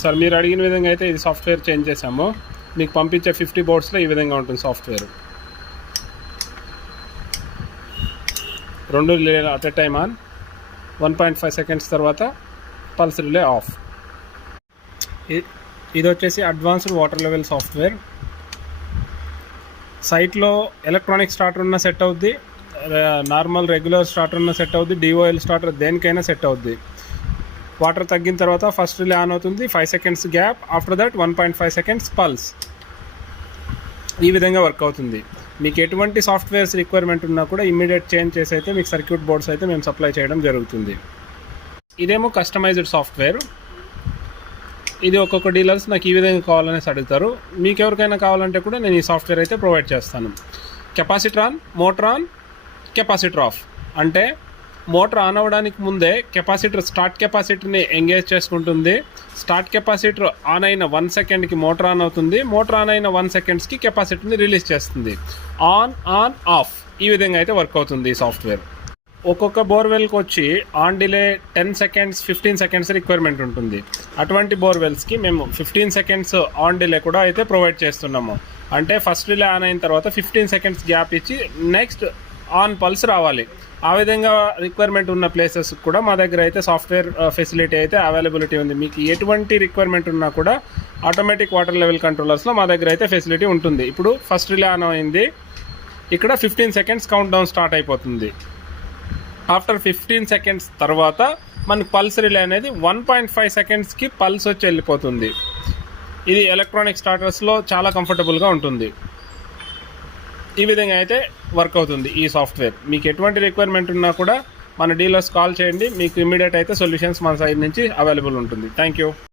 Sir మీరు అడిగిన విధంగా అయితే ఇది సాఫ్ట్వేర్ చేంజ్ చేసాము. మీకు పంపించే 50 బోర్డ్స్లో ఈ విధంగా ఉంటుంది software. 2 relay at a time on, 1.5 seconds తర్వాత పల్స్ రిలే ఆఫ్. ఇది వచ్చేసి అడ్వాన్స్డ్ వాటర్ లెవెల్ సాఫ్ట్వేర్. సైట్లో ఎలక్ట్రానిక్ స్టార్టర్ ఉన్న సెట్ అవుద్ది, నార్మల్ రెగ్యులర్ స్టార్టర్ ఉన్న సెట్ అవుద్ది, డిఓఎల్ స్టార్టర్ దేనికైనా సెట్ అవుద్ది. వాటర్ తగ్గిన తర్వాత ఫస్ట్ రిలే ఆన్ అవుతుంది, 5 seconds gap, after that 1.5 seconds pulse. ఈ విధంగా వర్క్ అవుతుంది. మీకు ఎటువంటి సాఫ్ట్వేర్స్ రిక్వైర్మెంట్ ఉన్నా కూడా ఇమ్మీడియట్ చేంజ్ చేసి అయితే మీకు సర్క్యూట్ బోర్డ్స్ అయితే మేము సప్లై చేయడం జరుగుతుంది. ఇదేమో కస్టమైజ్డ్ సాఫ్ట్వేర్. ఇది ఒక్కొక్క డీలర్స్ నాకు ఈ విధంగా కావాలనేసి అడుగుతారు. మీకు ఎవరికైనా కావాలంటే కూడా నేను ఈ సాఫ్ట్వేర్ అయితే ప్రొవైడ్ చేస్తాను. Capacitor on, motor on, capacitor of. అంటే మోటార్ ఆన్ అవ్వడానికి ముందే స్టార్ట్ కెపాసిటర్ని ఎంగేజ్ చేసుకుంటుంది. స్టార్ట్ కెపాసిటర్ ఆన్ అయిన 1 సెకండ్కి మోటార్ ఆన్ అవుతుంది. మోటార్ ఆన్ అయిన 1 సెకండ్స్కి కెపాసిటర్ని రిలీజ్ చేస్తుంది. ఆన్ ఆఫ్ ఈ విధంగా అయితే వర్క్ అవుతుంది ఈ సాఫ్ట్వేర్. ఒక్కొక్క బోర్వెల్కి వచ్చి on delay 10 seconds 15 seconds requirement ఉంటుంది. అటువంటి బోర్వెల్స్కి మేము 15 సెకండ్స్ ఆన్ డిలే కూడా అయితే ప్రొవైడ్ చేస్తున్నాము. అంటే ఫస్ట్ డిలే ఆన్ అయిన తర్వాత 15 సెకండ్స్ గ్యాప్ ఇచ్చి నెక్స్ట్ ఆన్ పల్స్ రావాలి. ఆ విధంగా రిక్వైర్మెంట్ ఉన్న ప్లేసెస్ కూడా మా దగ్గర అయితే సాఫ్ట్వేర్ ఫెసిలిటీ అయితే అవైలబిలిటీ ఉంది. మీకు ఎటువంటి రిక్వైర్మెంట్ ఉన్నా కూడా ఆటోమేటిక్ వాటర్ లెవెల్ కంట్రోలర్స్లో మా దగ్గర అయితే ఫెసిలిటీ ఉంటుంది. ఇప్పుడు ఫస్ట్ రిలే ఆన్ అయింది, ఇక్కడ 15 సెకండ్స్ కౌంట్ డౌన్ స్టార్ట్ అయిపోతుంది. ఆఫ్టర్ 15 సెకండ్స్ తర్వాత మనకు పల్స్ రిలే అనేది 1.5 సెకండ్స్కి పల్స్ వచ్చి వెళ్ళిపోతుంది. ఇది ఎలక్ట్రానిక్ స్టార్టర్స్లో చాలా కంఫర్టబుల్గా ఉంటుంది. ఈ విధంగా అయితే వర్క్ అవుతుంది ఈ సాఫ్ట్వేర్. మీకు ఎటువంటి రిక్వైర్మెంట్ ఉన్నా కూడా మన డీలర్స్ కాల్ చేయండి, మీకు ఇమీడియట్ అయితే సొల్యూషన్స్ మన సైడ్ నుంచి అవైలబుల్ ఉంటుంది. Thank you.